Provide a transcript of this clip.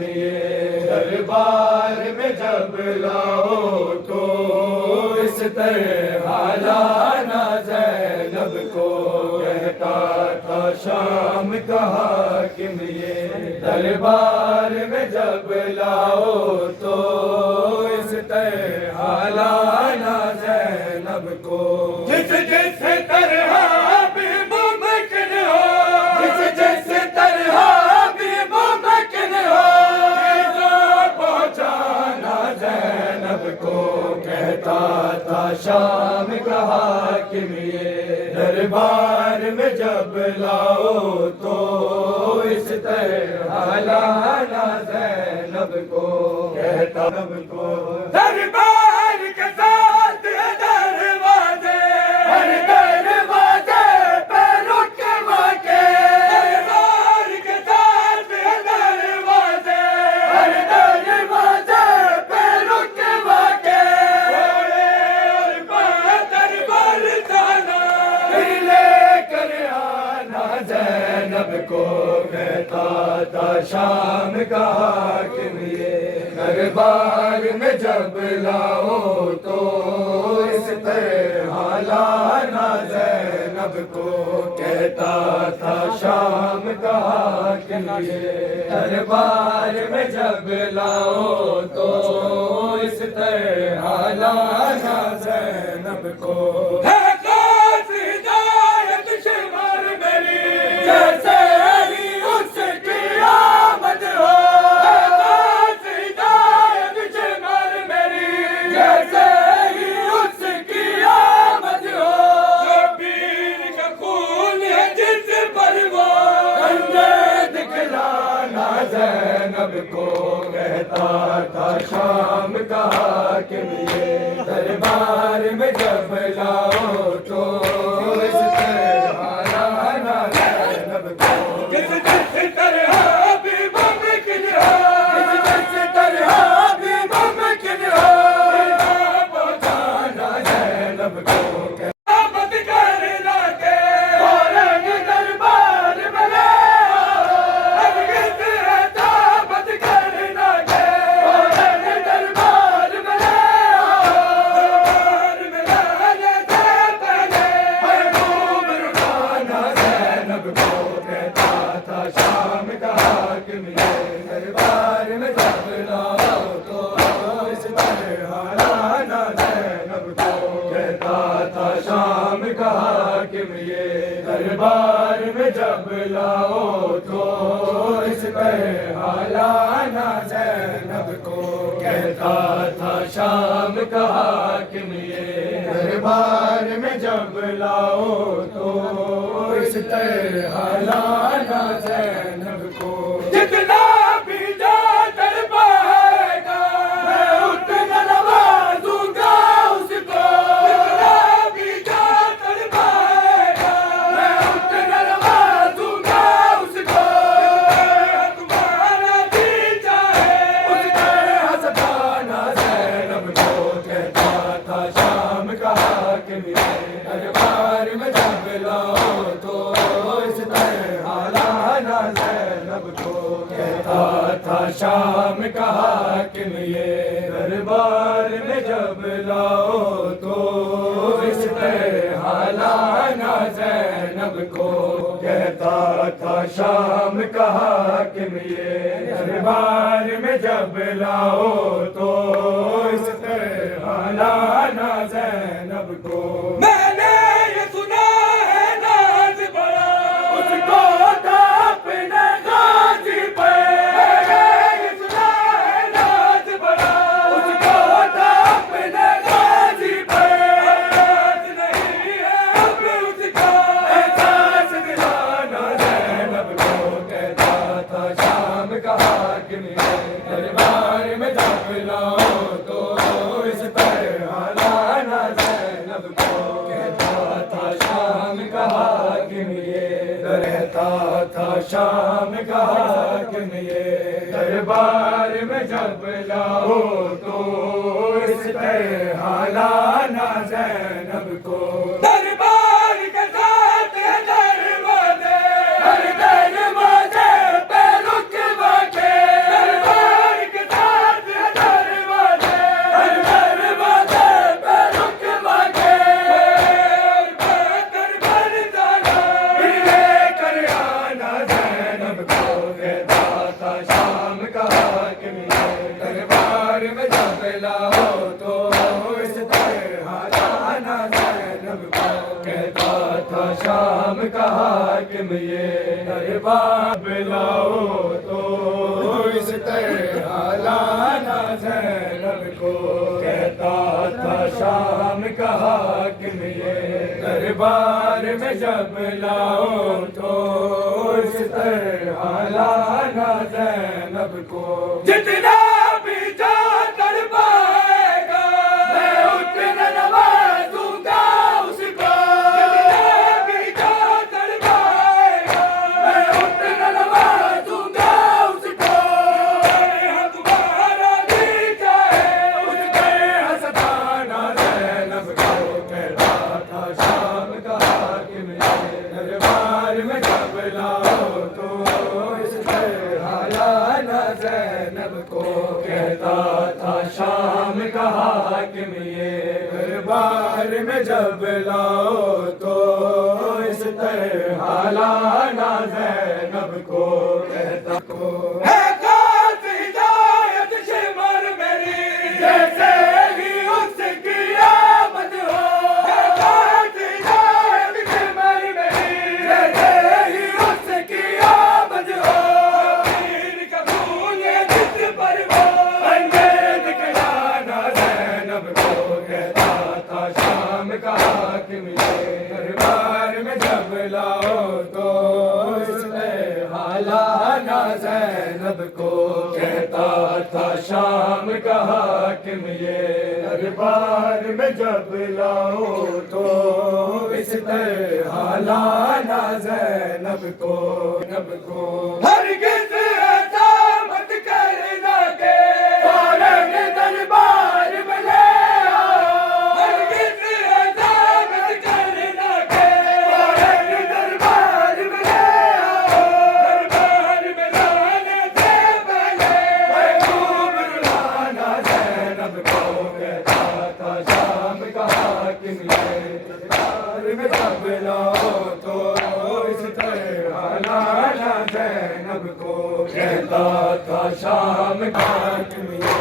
حاکم یہ دربار میں جب لاؤ تو اس طرح لانا زینب کو کہتا تھا شام کا حاکم یہ دربار میں جب لاؤ تو اس طرح لانا زینب کو جس جس طرح بھی ممکن ہو جس جس طرح بھی ممکن ہو پہنچانا زینب کو کہتا تھا شام کا حاکم یہ دربار میں جب لاؤ تو اس طرح لانا زینب کو کہتا زینب کو دربار کے ساتھ دروازے ہر دروازے پہ رکوا کے دربار کے ساتھ دروازے ہر دروازے پہ رکوا کے اور پاتر برسانا پھر لے کر آنا زینب کو کہتا تھا شام کا حاکم یہ دربار میں جب لاؤ تو اس طرح لانا زینب کو کہتا تھا شام کا حاکم یہ دربار میں جب لاؤ تو اس طرح لانا زینب کو جیسے اس کی آمد ہو جیسے ہی اس کی آمد ہو پیر کا خون ہے جس پر وہ کنجے دکھلانا زینب کو کہتا تھا شام کا حاکم یہ دربار میں جب لاؤ تو اس طرح لانا زینب کو جس جس طرح بھی ممکن ہو جس جس طرح بھی ممکن ہو دربار میں جب لاؤ تو اس طرح لانا زینب کو کہتا تھا شام کا حاکم یہ دربار میں جب لاؤ تو اس طرح لانا زینب کو جتنا بھی جا دربار کا میں اتنا نوازوں گا اس کو جتنا بھی جا دربار کا میں اتنا نوازوں گا اس کو تمہارا جی چاہے اس طرح سجانا زینب کو کہتا تھا شام کا حاکم یہ دربار میں جب لاؤ تو اس طرح لانا زینب کو کہتا تھا شام کا حاکم یہ دربار میں جب لاؤ تو اس طرح لانا زینب کو کہتا تھا شام کا حاکم یہ دربار میں جب لاؤ تو اس طرح لانا زینب کو میں نے یہ سنا ہے ناز بڑا اس کو تھا اپنے غازی پہ میں نے یہ سنا ہے ناز بڑا اس کو تھا اپنے غازی پہ احساس نہیں ہے اب اس کا احساس دلانا زینب کو کہتا تھا شام کا حاکم یہ دربار میں جب لاؤ تو اس طرح لانا زینب کو کہتا تھا شام کا حاکم یہ رہتا تھا شام کا حاکم یہ دربار میں جب لاؤ تو اس طرح لانا زینب کو دربار کے ساتھ دروازے ہر دروازے پہ رکوا کے دربار دربار میں جب لاؤ تو اس طرح لانا زینب کو کہتا تھا شام کا حاکم یہ دربار میں لاؤ تو اس طرح لانا زینب کو کہتا تھا شام کا حاکم یہ دربار میں جب لاؤ تو اس طرح لانا زینب کو جتنا بھی جا کر پائے گا میں اتنا نوازوں گا اس کو جتنا بھی جا کر پائے گا میں اتنا نوازوں گا اس کو تمہارا بھی چاہے اس پہ ہنسانا زینب کو کہتا تھا شام کا حاکم یہ دربار میں جب لاؤ تو اس طرح لانا زینب کو کہتا تھا شام کا حاکم یہ دربار میں جب لاؤ تو اس طرح لانا زینب کو کہتا ہے کافی ہدایت شمر میری جیسے ہی اس کی آمد ہو ہے کافی ہدایت شمر میری جیسے ہی اس کی آمد ہو پیر کا پھول جس پر وہ انگیز کلانا زینب کو کہتا تھا شام کا حاکم یہ دربار میں جب لاؤ تو اس طرح لانا زینب کو کہتا تھا شام کا حاکم یہ دربار میں جب لاؤ تو اس طرح لانا زینب کو ہرگز ایسا مت کرنا کہ فوراً دربار میں لے آؤ ہرگز ایسا مت کرنا کہ فوراً دربار میں لے آؤ دربار میں لانے سے پہلے محبوب رلانا زینب کو کہتا تھا شام کا حاکم یہ دربار میں جب لاؤ تو اس طرح لانا زینب کو کہتا تھا شام کا حاکم یہ